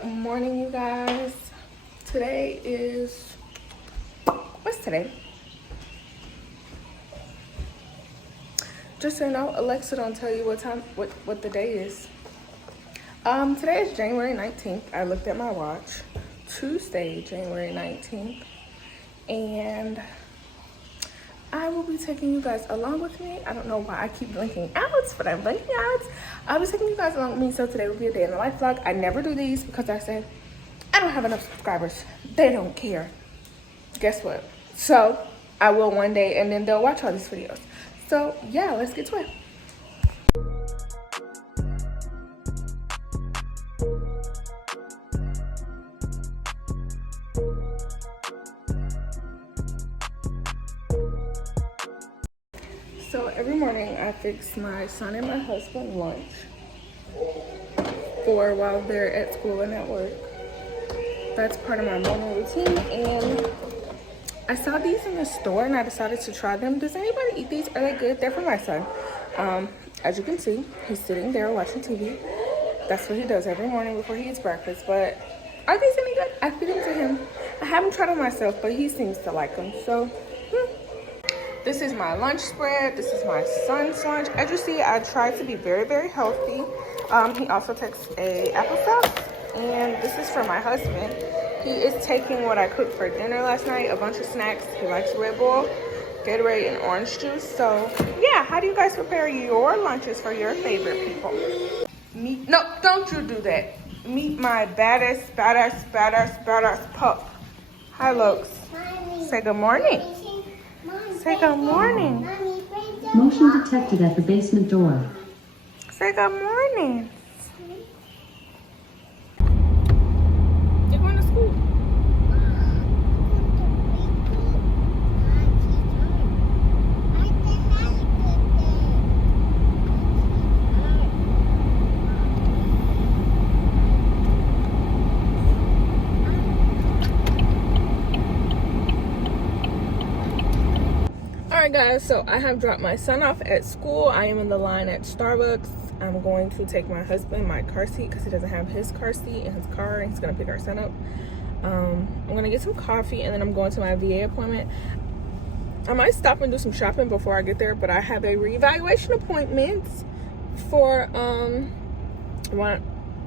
Good morning, you guys. Today is, what's today? Just so you know, Alexa don't tell you what the day is. Today is January 19th. I looked at my watch. Tuesday, January 19th. And I will be taking you guys along with me. I don't know why I keep blinking out, but I'm blinking out. I'll be taking you guys along with me. So today will be a day in the life vlog. I never do these because I said I don't have enough subscribers. They don't care. Guess what? So I will one day, and then they'll watch all these videos. So yeah, let's get to it. So every morning I fix my son and my husband lunch for while they're at school and at work. That's part of my morning routine, and I saw these in the store and I decided to try them. Does anybody eat these? Are they good? They're for my son. As you can see, he's sitting there watching TV. That's what he does every morning before he eats breakfast. But are these any good? I feed them to him. I haven't tried them myself, but he seems to like them. So this is my lunch spread. This is my son's lunch. As you see, I try to be very, very healthy. He also takes a applesauce, and this is for my husband. He is taking what I cooked for dinner last night, a bunch of snacks. He likes Red Bull, Gatorade, and orange juice. So yeah, how do you guys prepare your lunches for your favorite people? No, don't you do that. Meet my badass pup. Hi, Lokes. Say good morning. Say good morning. Motion detected at the basement door. Say good morning. You're going to school. Alright guys, so I have dropped my son off at school. I am in the line at Starbucks. I'm going to take my husband my car seat because he doesn't have his car seat in his car, and he's going to pick our son up. I'm going to get some coffee, and then I'm going to my VA appointment. I might stop and do some shopping before I get there, but I have a reevaluation appointment for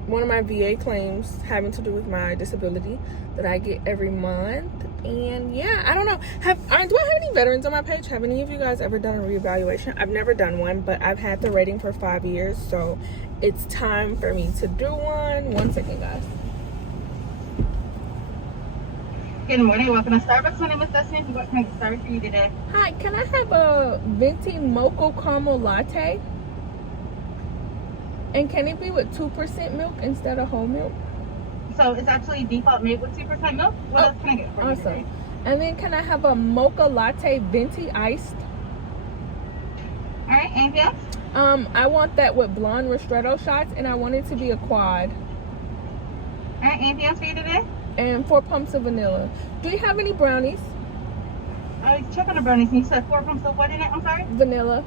one of my VA claims having to do with my disability that I get every month. And yeah, I don't know, do I have any veterans on my page? Have any of you guys ever done a reevaluation? I've never done one, but I've had the rating for 5 years, so it's time for me to do one. 1 second, guys. Good morning, welcome to Starbucks. My name is Dustin. What can I get started for you today? Hi, can I have a venti mocha caramel latte? And can it be with 2% milk instead of whole milk? So it's actually default made with 2% milk. What else can I get for you today? And then can I have a mocha latte venti iced? All right, anything else? I want that with blonde ristretto shots, and I want it to be a quad. All right, anything else for you today? And 4 pumps of vanilla. Do you have any brownies? Check on the brownies. You said 4 pumps of what in it? I'm sorry? Vanilla.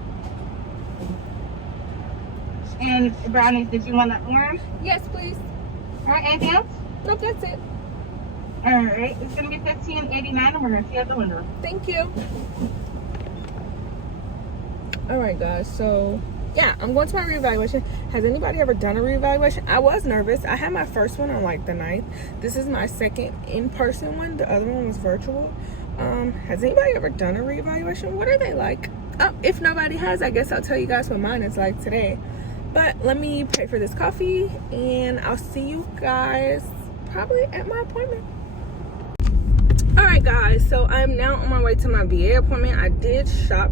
And brownies, did you want that orange? Yes, please. All right, anything else? Nope, that's it. All right, it's going to be $15.89, and we're going to see you at the window. Thank you. All right, guys. So, yeah, I'm going to my reevaluation. Has anybody ever done a reevaluation? I was nervous. I had my first one on, like, the 9th. This is my second in-person one. The other one was virtual. Has anybody ever done a reevaluation? What are they like? If nobody has, I guess I'll tell you guys what mine is like today. But let me pay for this coffee, and I'll see you guys probably at my appointment. All right, guys, so I'm now on my way to my VA appointment. I did shop.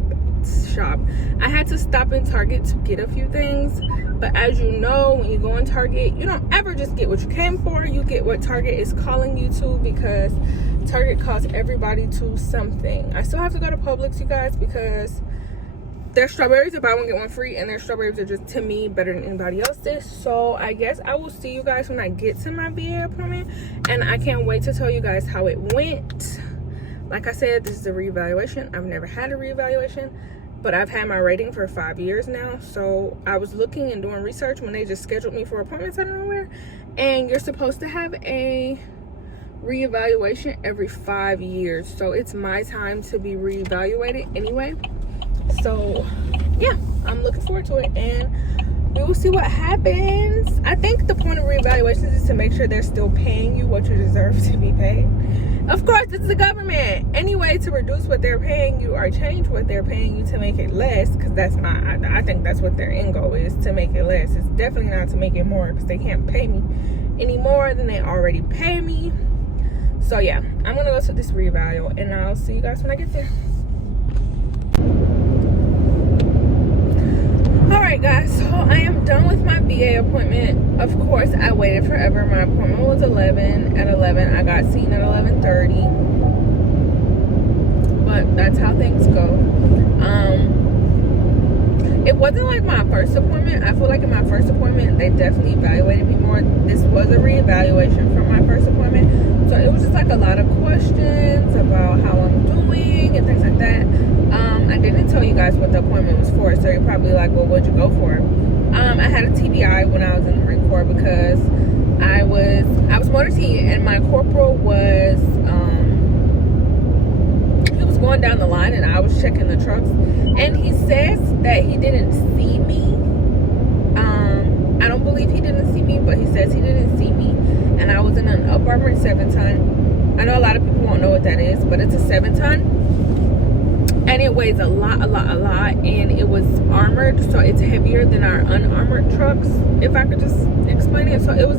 I had to stop in Target to get a few things, but as you know, when you go in Target, you don't ever just get what you came for. You get what Target is calling you to, because Target calls everybody to something. I still have to go to Publix, you guys, because their strawberries are buy one get one free, and their strawberries are just, to me, better than anybody else's. So I guess I will see you guys when I get to my VA appointment, and I can't wait to tell you guys how it went. Like I said, this is a reevaluation. I've never had a reevaluation, but I've had my rating for 5 years now. So I was looking and doing research when they just scheduled me for appointments out of nowhere, and you're supposed to have a reevaluation every 5 years. So it's my time to be reevaluated anyway. So yeah, I'm looking forward to it, and we will see what happens. I think the point of reevaluations is to make sure they're still paying you what you deserve to be paid. Of course, it's the government. Any way to reduce what they're paying you or change what they're paying you to make it less, because I think that's what their end goal is, to make it less. It's definitely not to make it more, because they can't pay me any more than they already pay me. So yeah, I'm gonna go to this reevaluation, and I'll see you guys when I get there. Alright guys, so I am done with my VA appointment. Of course, I waited forever. My appointment was 11. At 11, I got seen at 11:30. But that's how things go. It wasn't like my first appointment. I feel like in my first appointment, they definitely evaluated me more. This was a reevaluation from my first appointment. So it was just like a lot of questions about how I'm doing and things like that. I didn't tell you guys what the appointment was for, so you're probably like, well, what'd you go for? I had a TBI when I was in the Marine Corps, because I was motor T, and my corporal was he was going down the line, and I was checking the trucks, and he says that he didn't see me. I don't believe he didn't see me, but he says he didn't see me, and I was in an up armored 7-ton. I know a lot of people won't know what that is, but it's a 7-ton. And it weighs a lot, and it was armored, so it's heavier than our unarmored trucks, if I could just explain it. So it was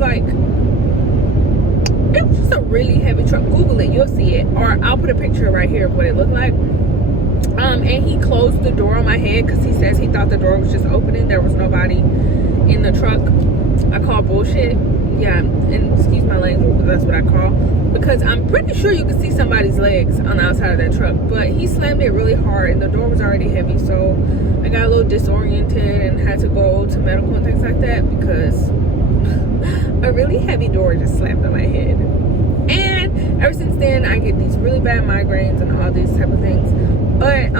just a really heavy truck. Google it, you'll see it, or I'll put a picture right here of what it looked like. And he closed the door on my head, because he says he thought the door was just opening. There was nobody in the truck. I call bullshit. Yeah, and excuse my language, but that's what I call, because I'm pretty sure you could see somebody's legs on the outside of that truck. But he slammed it really hard, and the door was already heavy, so I got a little disoriented and had to go to medical and things like that, because a really heavy door just slammed on my head. And ever since then, I get these really bad migraines and all these type of things. But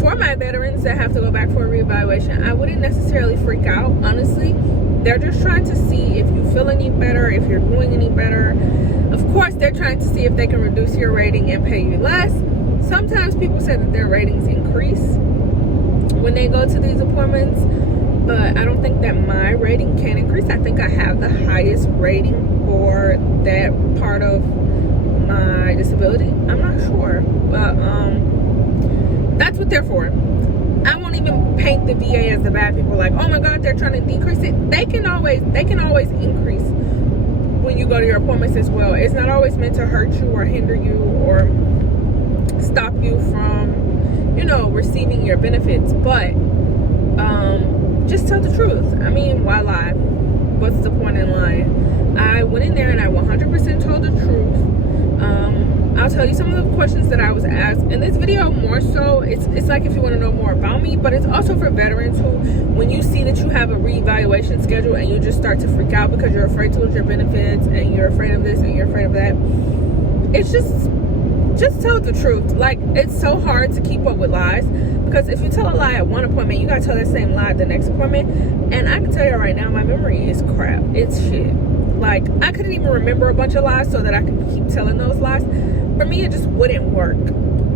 for my veterans that have to go back for a reevaluation, I wouldn't necessarily freak out, honestly. They're just trying to see if you feel any better, if you're doing any better. Of course, they're trying to see if they can reduce your rating and pay you less. Sometimes people say that their ratings increase when they go to these appointments, but I don't think that my rating can increase. I think I have the highest rating for that part of my disability. I'm not sure, but that's what they're for. I won't even paint the VA as the bad people, like, oh my god, they're trying to decrease it. They can always increase when you go to your appointments as well. It's not always meant to hurt you or hinder you or stop you from, you know, receiving your benefits. But just tell the truth. I mean, why lie? What's the point in lying? I went in there and I 100% told the truth. I'll tell you some of the questions that I was asked in this video. More so, it's like if you want to know more about me, but it's also for veterans who, when you see that you have a reevaluation schedule and you just start to freak out because you're afraid to lose your benefits and you're afraid of this and you're afraid of that, it's just tell the truth. Like, it's so hard to keep up with lies, because if you tell a lie at one appointment, you gotta tell that same lie at the next appointment. And I can tell you right now, my memory is crap. It's shit. Like, I couldn't even remember a bunch of lies so that I could keep telling those lies. For me, it just wouldn't work.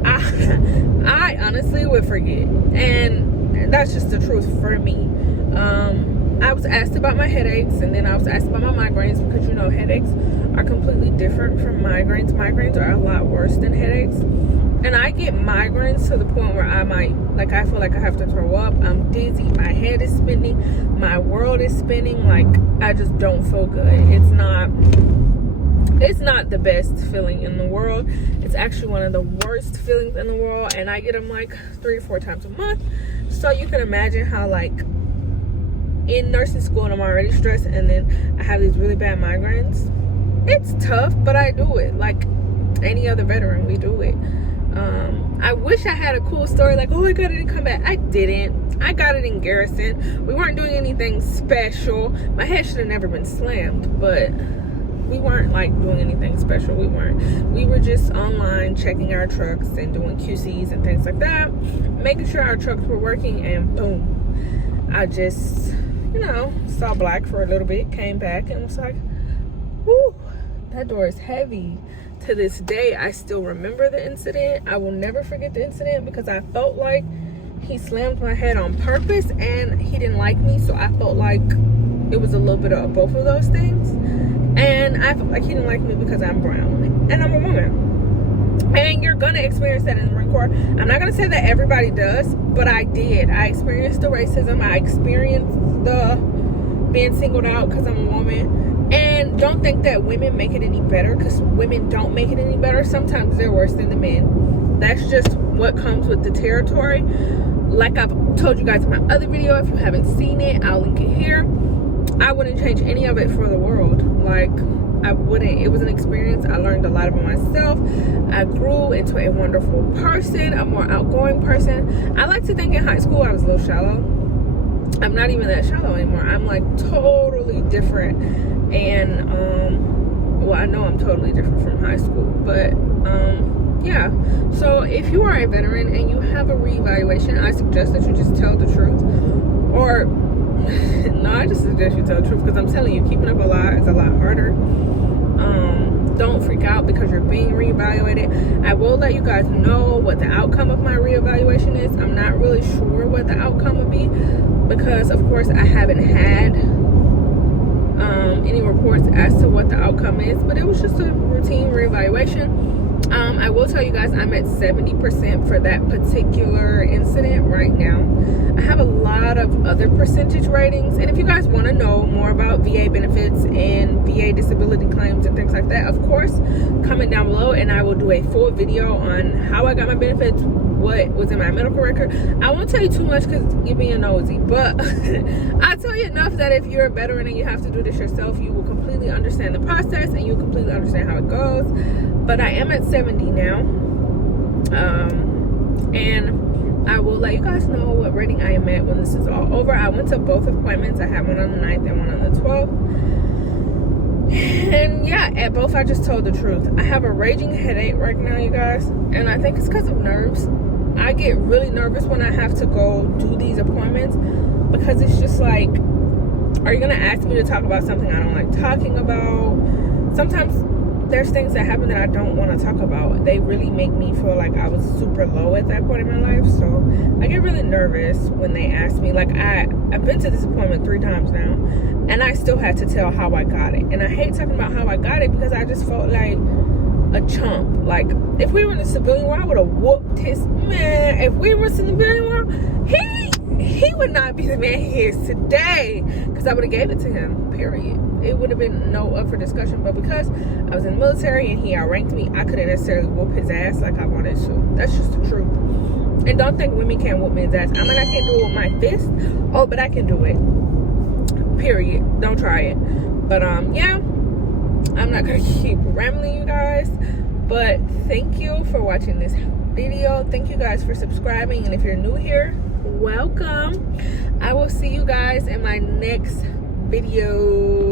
I honestly would forget, and that's just the truth for me. I was asked about my headaches, and then I was asked about my migraines, because, you know, headaches are completely different from migraines. Migraines are a lot worse than headaches, and I get migraines to the point where I feel like I have to throw up. I'm dizzy, my head is spinning, my world is spinning. Like, I just don't feel good. It's not the best feeling in the world. It's actually one of the worst feelings in the world, and I get them like 3 or 4 times a month. So you can imagine how, like, in nursing school and I'm already stressed, and then I have these really bad migraines. It's tough, but I do it like any other veteran. We do it. I wish I had a cool story like, oh my god, I didn't come back. I didn't. I got it in Garrison. We weren't doing anything special. My head should have never been slammed, but we weren't like doing anything special. We were just online checking our trucks and doing QCs and things like that, making sure our trucks were working, and boom, I just, you know, saw black for a little bit, came back and was like, whoo, that door is heavy. To this day, I still remember the incident. I will never forget the incident because I felt like he slammed my head on purpose and he didn't like me. So I felt like it was a little bit of both of those things. And I felt like he didn't like me because I'm brown and I'm a woman. And you're gonna experience that in the Marine Corps. I'm not gonna say that everybody does, but I did. I experienced the racism. I experienced the being singled out because I'm a woman. And don't think that women make it any better, because women don't make it any better. Sometimes they're worse than the men. That's just what comes with the territory. Like I've told you guys in my other video, if you haven't seen it, I'll link it here. I wouldn't change any of it for the world. Like, I wouldn't. It was an experience. I learned a lot about myself. I grew into a wonderful person, a more outgoing person. I like to think in high school I was a little shallow. I'm not even that shallow anymore. I'm like totally different. And well, I know I'm totally different from high school, but yeah. So if you are a veteran and you have a reevaluation, I suggest that you just tell the truth. Or no, I just suggest you tell the truth, because I'm telling you, keeping up a lie is a lot harder. Don't freak out because you're being reevaluated. I will let you guys know what the outcome of my reevaluation is. I'm not really sure what the outcome will be, because of course I haven't had any reports as to what the outcome is, but it was just a routine reevaluation. I will tell you guys, I'm at 70% for that particular incident right now. I have a lot of other percentage ratings, and if you guys want to know more about VA benefits and VA disability claims and things like that, of course, comment down below and I will do a full video on how I got my benefits, what was in my medical record. I won't tell you too much because you're being nosy, but I'll tell you enough that if you're a veteran and you have to do this yourself, you will completely understand the process and you'll completely understand how it goes. But I am at 70 now, and I will let you guys know what rating I am at when this is all over. I went to both appointments. I had one on the 9th and one on the 12th. And yeah, at both I just told the truth. I have a raging headache right now, you guys, and I think it's because of nerves. I get really nervous when I have to go do these appointments, because it's just like, are you gonna ask me to talk about something I don't like talking about? Sometimes there's things that happen that I don't want to talk about. They really make me feel like I was super low at that point in my life. So I get really nervous when they ask me. Like, I've been to this appointment 3 times now, and I still had to tell how I got it. And I hate talking about how I got it because I just felt like a chump. Like, if we were in the civilian world, I would have whooped his man. If we were in the civilian world, he would not be the man he is today, because I would have gave it to him, period. It would have been no up for discussion. But because I was in the military and he outranked me, I couldn't necessarily whoop his ass like I wanted to. That's just the truth. And don't think women can't whoop men's ass. I mean, I can't do it with my fist. Oh, but I can do it. Period. Don't try it. But yeah, I'm not gonna keep rambling, you guys. But thank you for watching this video. Thank you guys for subscribing. And if you're new here, welcome. I will see you guys in my next video.